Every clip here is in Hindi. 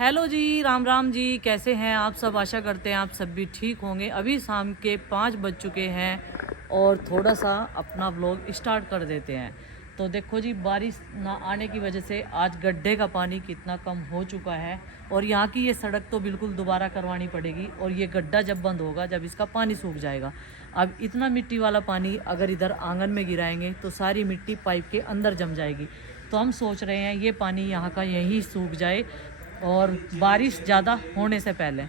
हेलो जी, राम राम जी। कैसे हैं आप सब? आशा करते हैं आप सब भी ठीक होंगे। अभी शाम के 5 बज चुके हैं और थोड़ा सा अपना व्लॉग स्टार्ट कर देते हैं। तो देखो जी, बारिश ना आने की वजह से आज गड्ढे का पानी कितना कम हो चुका है और यहाँ की ये सड़क तो बिल्कुल दोबारा करवानी पड़ेगी। और ये गड्ढा जब बंद होगा, जब इसका पानी सूख जाएगा। अब इतना मिट्टी वाला पानी अगर इधर आंगन में गिराएंगे तो सारी मिट्टी पाइप के अंदर जम जाएगी। तो हम सोच रहे हैं ये पानी यहाँ का यहीं सूख जाए और बारिश ज़्यादा होने से पहले।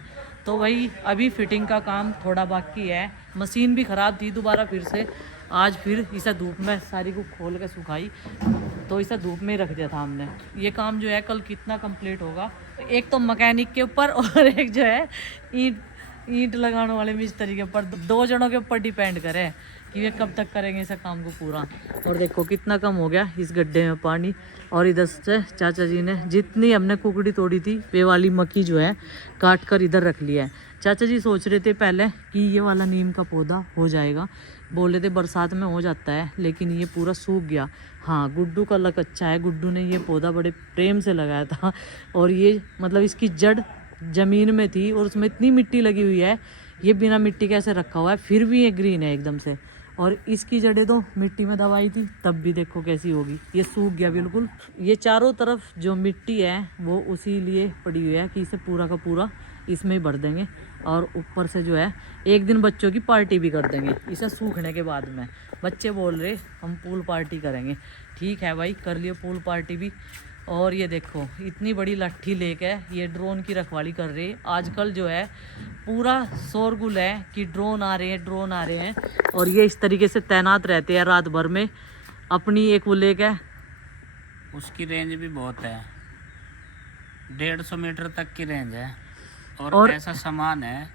तो वही अभी फिटिंग का काम थोड़ा बाकी है। मशीन भी ख़राब थी, दोबारा फिर से आज फिर इसे धूप में सारी को खोल के सुखाई, तो इसे धूप में ही रख दिया था हमने। ये काम जो है कल कितना कंप्लीट होगा, एक तो मैकेनिक के ऊपर और एक जो है ईंट लगाने वाले मिस्त्री के ऊपर, दो जनों के ऊपर डिपेंड करे कि वे कब तक करेंगे इस काम को पूरा। और देखो कितना कम हो गया इस गड्ढे में पानी। और इधर से चाचा जी ने जितनी हमने कुकड़ी तोड़ी थी वे वाली मक्की जो है काट कर इधर रख लिया है। चाचा जी सोच रहे थे पहले कि ये वाला नीम का पौधा हो जाएगा, बोल रहे थे बरसात में हो जाता है, लेकिन ये पूरा सूख गया। हाँ, गुड्डू का लक अच्छा है, गुड्डू ने ये पौधा बड़े प्रेम से लगाया था और ये मतलब इसकी जड़ ज़मीन में थी और उसमें इतनी मिट्टी लगी हुई है, ये बिना मिट्टी कैसे रखा हुआ है, फिर भी ये ग्रीन है एकदम से। और इसकी जड़ें तो मिट्टी में दबाई थी तब भी देखो कैसी होगी, ये सूख गया बिल्कुल। ये चारों तरफ जो मिट्टी है वो उसी लिए पड़ी हुई है कि इसे पूरा का पूरा इसमें ही भर देंगे। और ऊपर से जो है एक दिन बच्चों की पार्टी भी कर देंगे इसे सूखने के बाद में। बच्चे बोल रहे हम पूल पार्टी करेंगे। ठीक है भाई, कर लियो पूल पार्टी भी। और ये देखो इतनी बड़ी लाठी लेके ये ड्रोन की रखवाली कर रहे। आजकल जो है पूरा शोरगुल है कि ड्रोन आ रहे हैं, ड्रोन आ रहे हैं। और ये इस तरीके से तैनात रहते हैं रात भर में अपनी एक वो लेके। उसकी रेंज भी बहुत है, 150 मीटर तक की रेंज है। और ऐसा सामान है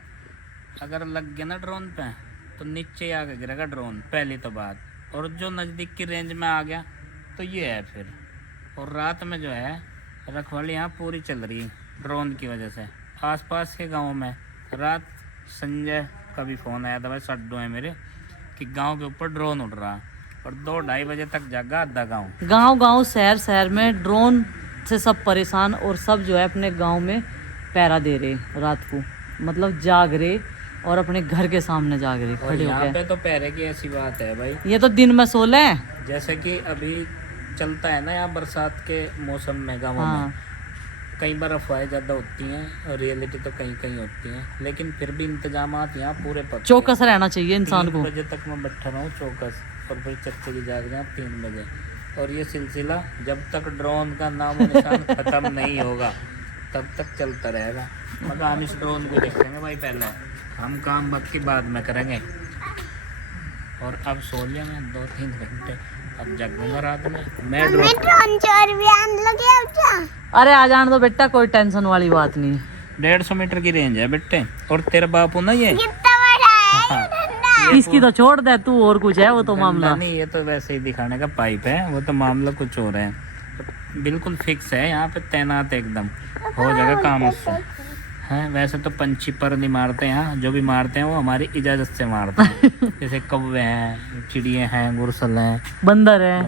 अगर लग गया ना ड्रोन पे तो नीचे आके गिरेगा ड्रोन पहली तो बात। और जो नज़दीक की रेंज में आ गया तो ये है फिर। और रात में जो है रखवाली यहाँ पूरी चल रही है ड्रोन की वजह से। आसपास के गाँव में रात संजय का भी फ़ोन आया था, भाई सड्डू है मेरे, कि गांव के ऊपर ड्रोन उड़ रहा और 2-2:30 बजे तक जागा आधा गांव शहर शहर में ड्रोन से सब परेशान। और सब जो है अपने गांव में पहरा दे रहे रात को, मतलब जाग रहे और अपने घर के सामने जाग रहे खड़े हो गए। पे तो पहरे की ऐसी बात है भाई, ये तो दिन में सो ले। जैसे कि अभी चलता है ना यहाँ बरसात के मौसम में गाँव में कई बार अफवाहें ज़्यादा होती हैं और रियलिटी तो कहीं कहीं होती है, लेकिन फिर भी इंतजाम यहाँ पूरे चौकस रहना चाहिए इंसान को। 3 बजे तक मैं बैठा रहा हूँ चौकस, और फिर चक्के की जाग रहे हैं 3 बजे। और ये सिलसिला जब तक ड्रोन का नाम और निशान ख़त्म नहीं होगा तब तक चलता रहेगा। मतलब हम इस ड्रोन को देखेंगे भाई, पहले हम काम बाकी बाद में करेंगे। और अब सो लिया मैं 2-3 घंटे, अब जगूंगा रात में। मैं ड्रोन चोर भी आने लगे अब क्या? अरे आ जाने दो बेटा, कोई टेंशन वाली बात नहीं। 150 मीटर की रेंज है बेटे। और तेरा बापू ना ये इसकी तो छोड़ दे तू, और कुछ है वो तो मामला नहीं, ये तो वैसे ही दिखाने का पाइप है, वो तो मामला कुछ और है। बिल्कुल फिक्स है यहाँ पे, तैनात एकदम हो जाएगा काम उससे। हैं वैसे तो पंछी पर नहीं मारते यहाँ, जो भी मारते हैं वो हमारी इजाज़त से मारते हैं। जैसे कौवे हैं, चिड़िए हैं, गुरसल हैं, बंदर है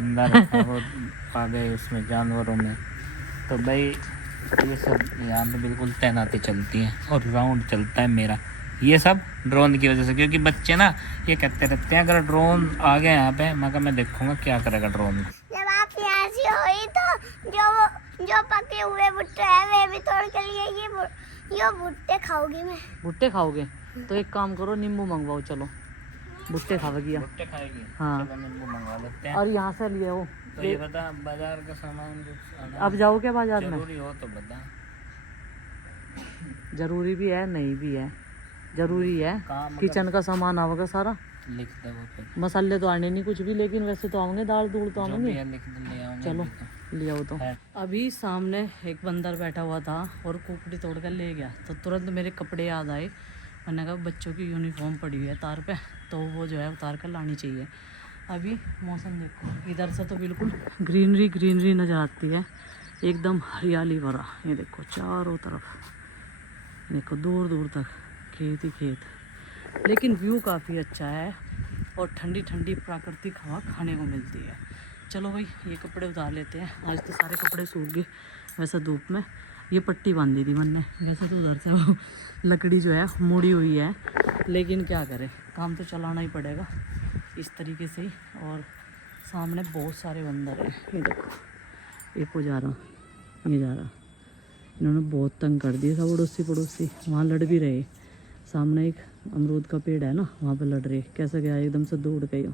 वो आ गए उसमें जानवरों में। तो भाई ये सब यहाँ पे बिल्कुल तैनाती चलती है और राउंड चलता है मेरा, ये सब ड्रोन की वजह से। क्योंकि बच्चे ना ये कहते रहते हैं अगर ड्रोन आ गया यहाँ पे, मैं देखूंगा क्या करेगा ड्रोन। जब आप यहाँ से हुई तो जो पके हुए भुट्टे हैं वे भी तोड़ के लिए ये भुट्टे खाओगी मैं। भुट्टे खाओगे तो एक काम करो, नींबू मंगवाओ, चलो भुट्टे खाओगी। भुट्टे खाएगी, हाँ चलो नींबू मंगवा लेते हैं। और यहाँ से लिए वो तो ये बता बाजार का सामान अब जाओ क्या बाजार में? जरूरी हो तो बता। जरूरी भी है नहीं भी है, जरूरी है। किचन का सामान आवेगा सारा, लिख दे वो फिर। मसाले तो आने नहीं कुछ भी, लेकिन वैसे तो आएंगे, दाल दूल तो आएंगे। चलो ले आओ। तो अभी सामने एक बंदर बैठा हुआ था और कुकड़ी तोड़ कर ले गया, तो तुरंत मेरे कपड़े याद आए। मैंने कहा बच्चों की यूनिफॉर्म पड़ी हुई है तार पे, तो वो जो है उतार कर लानी चाहिए। अभी मौसम देखो, इधर से तो बिल्कुल ग्रीनरी ग्रीनरी नज़र आती है, एकदम हरियाली भरा। ये देखो चारों तरफ, देखो दूर दूर तक खेत ही खेत, लेकिन व्यू काफ़ी अच्छा है और ठंडी ठंडी प्राकृतिक हवा खाने को मिलती है। चलो भाई ये कपड़े उतार लेते हैं, आज तो सारे कपड़े सूख गए वैसे धूप में। ये पट्टी बांधी थी मैंने, वैसे तो उधर से वो लकड़ी जो है मुड़ी हुई है, लेकिन क्या करें, काम तो चलाना ही पड़ेगा इस तरीके से ही। और सामने बहुत सारे बंदर हैं, ये देखो, एक वो जा रहा, ये जा रहा, इन्होंने बहुत तंग कर दिया सब पड़ोसी पड़ोसी। वहाँ लड़ भी रहे, सामने एक अमरूद का पेड़ है ना, वहाँ पे लड़ रहे। कैसे गया, एकदम से दौड़ गई हो,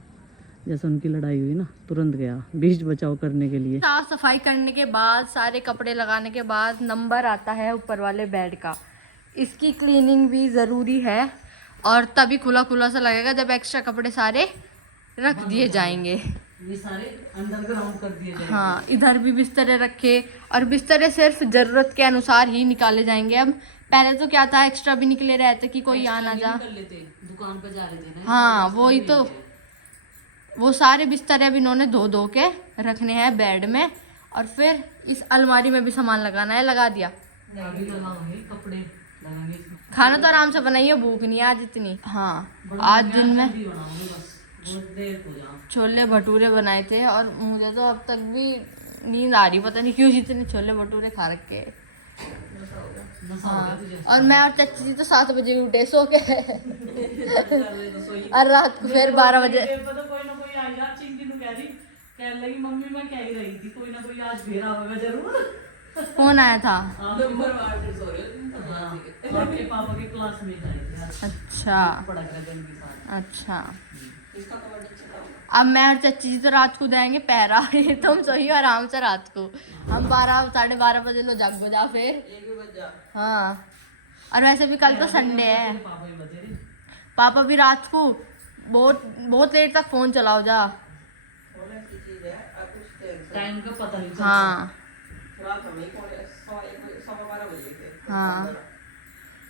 जैसे उनकी लड़ाई हुई ना, तुरंत गया बीच बचाव करने के लिए। साफ सफाई करने के बाद, सारे कपड़े लगाने के बाद नंबर आता है ऊपर वाले बेड का। इसकी क्लीनिंग भी ज़रूरी है, और तभी खुला खुला सा लगेगा जब एक्स्ट्रा कपड़े सारे रख दिए जाएंगे। ये सारे अंडरग्राउंड कर दिए जाएंगे। हाँ, इधर भी बिस्तरे रखे, और बिस्तरे सिर्फ ज़रूरत के अनुसार ही निकाले जाएंगे। अब पहले तो क्या था, एक्स्ट्रा भी निकले रहते कि कोई आ ना जा। कर लेते, दुकान पे जा रहे थे ना। हाँ, वही तो, वो सारे बिस्तरे अब इन्होंने धो धो के रखने हैं बेड में। और फिर इस अलमारी में भी सामान लगाना है, लगा दिया। अभी लगाएंगे, कपड़े लगाएंगे इसमें। खाना तो आराम से बनाइए, भूख नहीं है आज इतनी। हाँ, आज दिन में भी बनाऊंगे बस, बहुत देर हो जाओ। छोले भटूरे बनाए थे, और मुझे तो अब तक भी नींद आ रही, पता नहीं क्यों जितने छोले भटूरे खा रखे। हाँ, और मैं और चाची जी तो 7 बजे उठे सो के, और रात को फिर 12 बजे। कोई ना कोई आ जा, चिंकी नु कह रही, कह लगी मम्मी मैं कह ही रही थी कोई ना कोई आज भेरा होगा जरूर। फोन आया था। आपके पापा के क्लासमेट आए थे, अच्छा पढ़ा कर उनके साथ। अच्छा, अब मैं और चाची जी तो रात को जाएंगे पहरा। ये तुम सोइए आराम से, रात को हम 12 साढ़े 12 बजे लो जागो जा फिर। हाँ, और वैसे भी कल तो संडे है। पापा भी रात को बहुत देर तक फोन चलाओ जा। टाइम का पता नहीं। हाँ हाँ,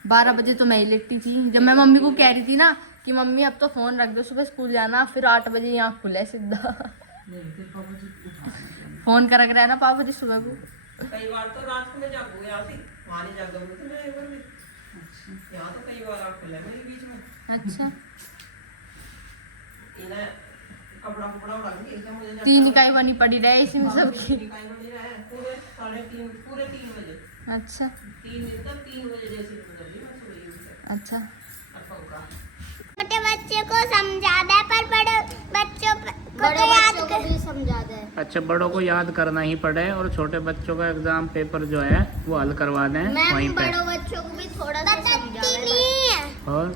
12 बजे तो मैं ही लेटी थी, जब मैं मम्मी को कह रही थी ना कि मम्मी अब तो फोन रख दो, सुबह स्कूल जाना। फिर 8 बजे यहाँ खुले सीधा। फोन कर रहा है ना पापा जी सुबह को। कई बार तो रात को मैं जागूंगी, यहाँ से वहाँ नहीं जाग दूंगी तो मैं एक बार भी यहाँ तो कई बार आँख खुला है मेरे बीच में। अच्छा, इन्हें कपड़ा कपड़ा उड़ा के एकदम मुझे 3 इकाई बनी पड़ी रहे इसी में सबकी। पूरे 3:30 पूरे 3 बजे। अच्छा 3 बजे तक 3 बजे जैसे गुजर गई मैं सुबह ही उठ अच्छा, छोटे बच्चे को समझा दे, पर बड़े बच्चों को तो याद कर समझा दे। अच्छा, बड़ों को याद करना ही पड़े, और छोटे बच्चों का एग्जाम पेपर जो है वो हल करवा दें वहीं पे। बड़ों बच्चों को भी थोड़ा सा समझा दे। और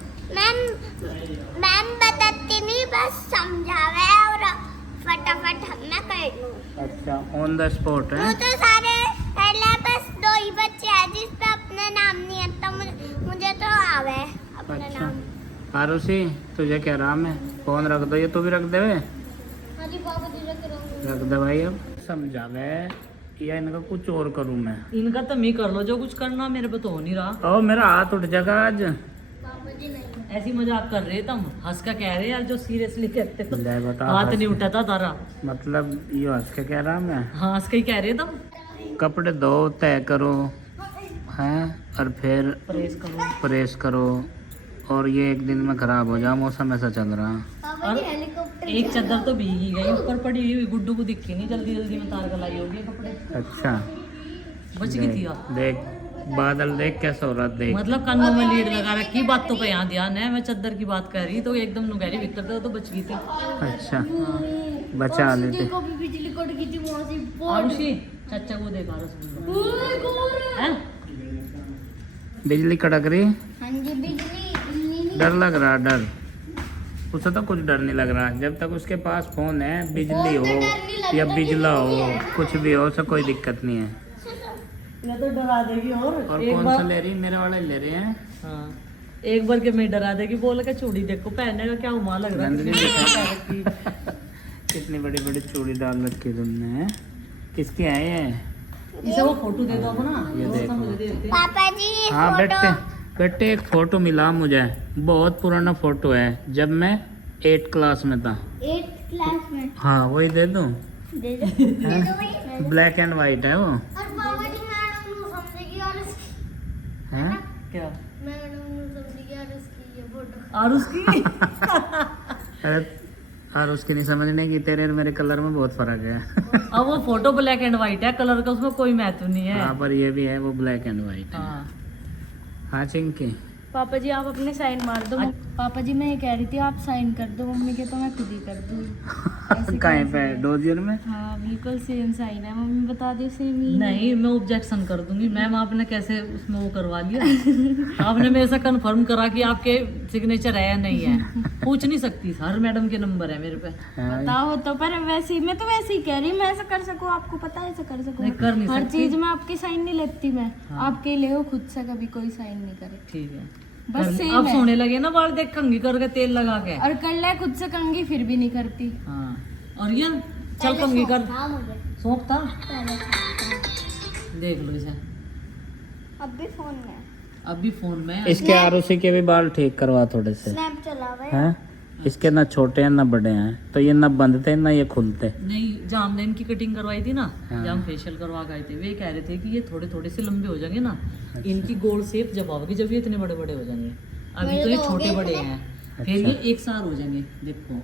मैम बताती नहीं, बस समझावे और फटाफट मैं कर लूँ। अच्छा, ऑन द स्पॉट है। वो तो सारे पहले बस 2 ही बच्चे हैं जिस पे अपना नाम नहीं है, तो मुझे तो आवे अपना अच्छा, नाम। आरुषि तुझे क्या राम है, फोन रख दो, ये तू भी रख दे वे। हाँ जी पापा जी रख दे भाई। अब समझा वे या इनका कुछ और करूँ मैं? इनका तो मैं कर लो, जो कुछ करना मेरे पे तो हो नहीं रहा। ओ मेरा हाथ उठ जाएगा आज। पापा जी नहीं। ऐसी मजाक कर रहे तुम, हंस का कह रहे यार, जो सीरियसली कहते तो ले बता, हाथ हंस नहीं के। उठा था तारा। मतलब ये हंस के कह रहा मैं? हाँ, हंस के ही कह रहे तुम। कपड़े धो, तय करो हैं, और फिर प्रेस करो, और ये एक दिन में खराब हो जाए, मौसम ऐसा चल रहा। पापा जी हेलीकॉप्टर। एक चादर तो भीगी गई, ऊपर पड़ी हुई गुड्डू को दिखी नहीं, जल्दी जल्दी में तार गलाई होगी कपड़े। अच्छा, बच गई थी यार। देख बादल देख कैसा हो रहा, देख। मतलब कानों में लीड लगा रखी, बातों पे यहाँ ध्यान है। मैं चादर की बात कर रही तो एकदम नुगहरी भीतर तो बच गई थी। अच्छा, बचा लेते। को भी बिजली कट गई थी वहाँ से। आरुषि चाचा को देखा रसगुल्ला हैं? बिजली कड़क रही, हाँ जी, बिजली डर लग रहा, डर। उसे तो कुछ डर नहीं लग रहा, जब तक उसके पास फोन है, बिजली हो या बिजला हो, कुछ भी हो, उसे कोई दिक्कत नहीं है। मैं तो डरा देगी। और एक कौन बार सा ले रही? मेरे वाले ले रहे हैं। हाँ, एक बार के मैं डरा देगी, बोल के चूड़ी देखो पहनने का क्या उमा लग रहा है। नंदिनी कितनी देखा। पहन रखी। कितनी बड़ी बड़ी चूड़ी डाल रखी तुमने, किसकी है ये? इसे वो फोटो दे दो ना, ये दोस्त देखो। मुझे दे देते। पापा जी एक हाँ फोटो। बेटे एक फोटो मिला मुझे, बहुत पुराना फोटो है, जब मैं 8 क्लास में था। 8th क्लास में। हाँ वही दे दूँ? दे दो भाई। ब्लैक एंड वाइट है वो। और पापा जी मैडम नु समझेगी और इसकी हैं? क्या मैडम नु समझेगी और इसकी ये फोटो। और उसकी अरे और उसकी नहीं समझने की तेरे और मेरे कलर में बहुत फर्क है। अब वो फोटो ब्लैक एंड व्हाइट है, कलर का उसमें कोई महत्व नहीं है। हाँ पर ये भी है, वो ब्लैक एंड व्हाइट है। हाँ हाँ चिंकी, पापा जी आप अपने साइन मार दो। पापा जी मैं ये कह रही थी आप साइन कर दो, मम्मी के तो मैं खुद ही कर दूँ। कहीं पे डोजियर में? हाँ बिल्कुल सेम साइन है, मम्मी बता दे सेम ही। नहीं, मैं ऑब्जेक्शन कर दूंगी। मैम आपने कैसे उसमें वो करवा लिया? आपने मेरे से कंफर्म करा कि आपके सिग्नेचर है या नहीं है। पूछ नहीं सकती, हर मैडम के नंबर है मेरे पे। हाँ, बताओ तो, पर वैसे ही मैं तो वैसे ही कह रही हूँ, मैं ऐसा कर सकूँ, आपको पता है ऐसा कर सकूँ। नहीं, कर नहीं हर सकती। चीज में आपकी साइन नहीं लेती मैं। आपके ले खुद से कभी कोई साइन नहीं करे। ठीक है, बस कर- सेम अब है। सोने लगे ना बाल, देख कंघी करके तेल लगा के। और कर ले खुद से कंगी फिर भी नहीं करती। हाँ, और ये चल कंघी कर। हाँ मुझे शौक था, पहले देख लो इसे। अब भी फोन में अभी फोन में इसके आरुषि के भी बाल ठीक करवा थोड़े से। स्नैप चला हुआ है। हैं? इसके ना छोटे हैं ना बड़े हैं, तो ये ना बंधते ना ये खुलते। नहीं, जब हमने इनकी कटिंग करवाई थी ना, हाँ। जब हम फेशियल करवा के आए थे, वे कह रहे थे कि ये थोड़े थोड़े से लंबे हो जाएंगे ना, इनकी गोल शेप जब आओगी, जब ये इतने बड़े बड़े हो जाएंगे। अभी तो ये छोटे बड़े हैं, फिर ये एक सार हो जाएंगे। देखो,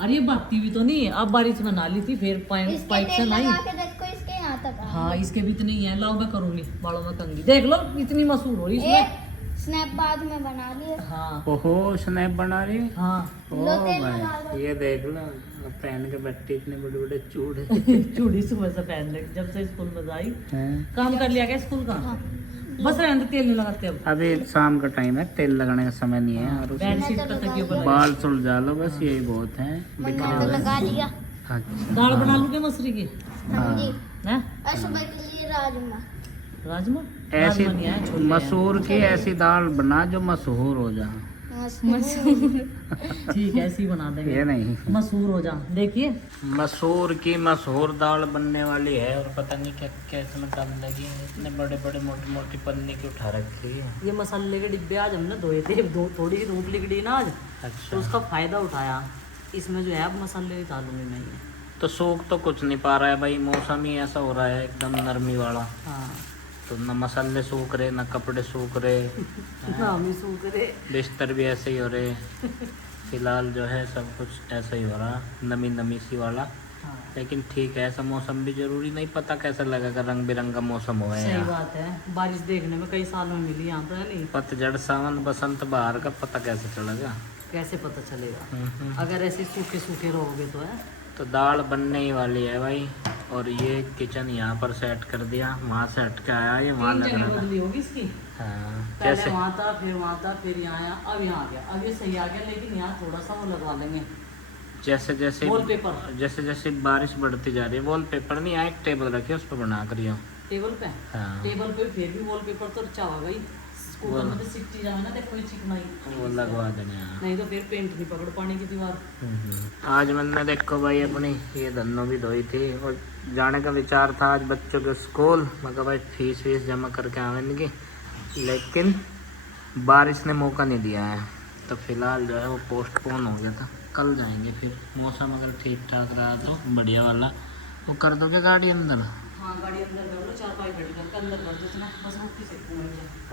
और ये बाती भी तो नहीं है, अब बारिश बना ली थी, फिर पाइप इसके से तेल नहीं। लगा के देखो, इसके यहाँ तक आ। हाँ, इसके भी इतने ही है। लाओ मैं करूंगी बालों में कंघी, देख लो इतनी मशहूर हो रही इसमें। स्नैप बाद में बना लिए। हाँ ओहो स्नैप बना रही है। हाँ। ओ लो तेल भाई, लगा लो। ये देख लो पहन के बैठी इतने बड़े बड़े चूड़े। चूड़ी सुबह से पहन ले, जब से स्कूल में आई। हैं? काम कर लिया क्या स्कूल का? बस रहने दे, तेल नहीं लगाते अब। अभी शाम का टाइम है, तेल लगाने का समय नहीं है। और बेड शीट पर तकिए पर बाल सुलझा लो, बस यही बहुत है। मैंने तो लगा लिया। अच्छा, दाल बना लूँ क्या मसूरी की? हाँ जी। हैं? और सुबह के लिए राजमा। राजमा? ऐसी राजमा नहीं है, छोले हैं। मसूर की ऐसी दाल बना जो मशहूर हो जा। ठीक है, ऐसी ही बना देंगे। ये नहीं, मशहूर हो जा। देखिए, मसूर की मशहूर दाल बनने वाली है, और पता नहीं क्या क्या इसमें डाल लगी है। इतने बड़े बड़े मोटी मोटी पन्नी की उठा रखी है। ये मसाले के डिब्बे आज हमने धोए थे, थोड़ी सी धूप निकली ना आज, तो अच्छा, उसका फायदा उठाया। इसमें जो है अब मसाले डालूंगी मैं ये। तो सूख तो कुछ नहीं पा रहा है भाई, मौसम ही ऐसा हो रहा है एकदम नरमी वाला। हाँ, तो न मसाले सूख रहे, न कपड़े सूख रहे, ना हम ही सूख रहे। बिस्तर भी ऐसे ही हो रहे। फिलहाल जो है सब कुछ ऐसा ही हो रहा, नमी नमी सी वाला। हाँ, लेकिन ठीक है, ऐसा मौसम भी जरूरी नहीं, पता कैसा लगेगा, रंग बिरंगा मौसम हो सही है। बात है। बारिश देखने में कई सालों में मिली, यहाँ तो है नहीं। पतझड़ सावन बसंत बहार का पता कैसे चलेगा? कैसे पता चलेगा अगर ऐसे सूखे सूखे रहोगे तो? है तो दाल बनने ही वाली है भाई। और ये किचन यहाँ पर सेट कर दिया, वहाँ से हट के आया, ये वहाँ 3 लग जगह रहा था। बदली होगी इसकी। हाँ, पहले कैसे? वहाँ था, फिर वहाँ था, फिर यहाँ आया, अब यहाँ आ गया। अब ये सही आ गया, लेकिन यहाँ थोड़ा सा वो लगवा लेंगे जैसे जैसे वॉलपेपर। जैसे जैसे बारिश बढ़ती जा रही है, वॉलपेपर नहीं, यहाँ एक टेबल रखी है, उस पर बना कर रही हो। टेबल पे, हाँ, टेबल पे फिर भी वॉलपेपर तो अच्छा होगा ही। स्कूटर में तो चिपटी जाए ना, देखो ये चिकनाई, वो लगवा देने यहाँ। नहीं तो फिर पेंट नहीं पकड़ पानी की दीवार। आज मैंने देखो भाई अपनी ये धन्नो भी धोई थी, और जाने का विचार था आज बच्चों के स्कूल, मगर भाई फीस वीस जमा करके आने की, लेकिन बारिश ने मौका नहीं दिया है, तो फिलहाल जो है वो पोस्टपोन हो गया था। कल जाएंगे फिर, मौसम अगर ठीक ठाक रहा तो बढ़िया वाला। वो कर दोगे गाड़ी अंदर? हाँ, गाड़ी अंदर कर लो, 4 पाई खड़ी करके अंदर कर दो, इतना बस रुक ही सकते हैं।